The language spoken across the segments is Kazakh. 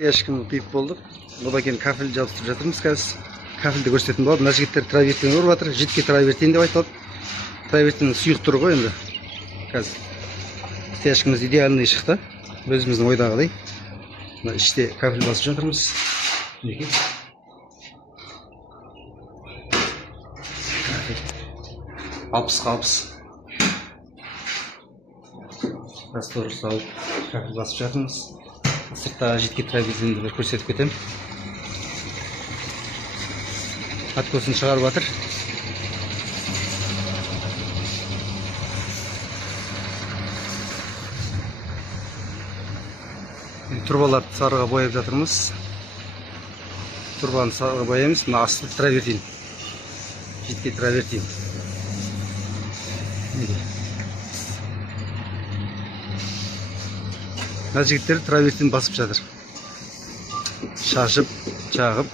Ешкім қиып болдық. Одан кейін кафель жабыстырып жатырмыз қазір. Кафельді көрсететін болады. Мына жігіттер травертин ұрып жатыр. Жітке травертин деп айтылады. Травертиннің сұйық түрі ғой енді. Қазір стяжкіміз идеальный шықты. Өзіміздің ойдағыдай. Мына іште кафель басып жатырмыз. Алпысқа алпыс. Растор салып кафель басып жатырмыз. Сыртта жітке травертинді бір көрсетіп кетемін. Откосын шығарып жатыр. Турбаларды сарыға бояп жатырмыз. Турбаны сарыға боямыз. Мына асты травертин. Жітке травертин. Мына жігіттер травертин басып жатыр. Шашып, жағып.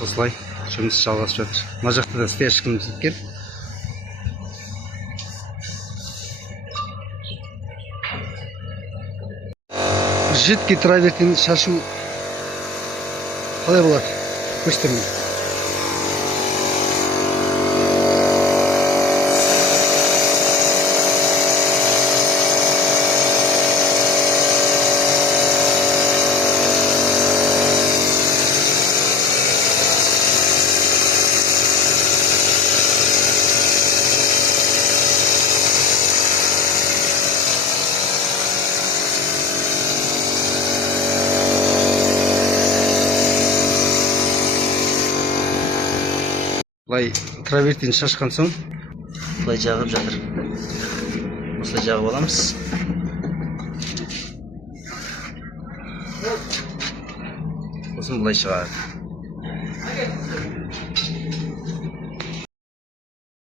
Осылай жұмыс жалғасып жатыр. Мына жақта да стяжкіміз біткен. Жітке травертин шашу қалай болады? Көрсетемін. Бұлай травертин шашқан соң бұлай жағып жатыр. Осылай жағып аламыз. Сосын бұлай шығады.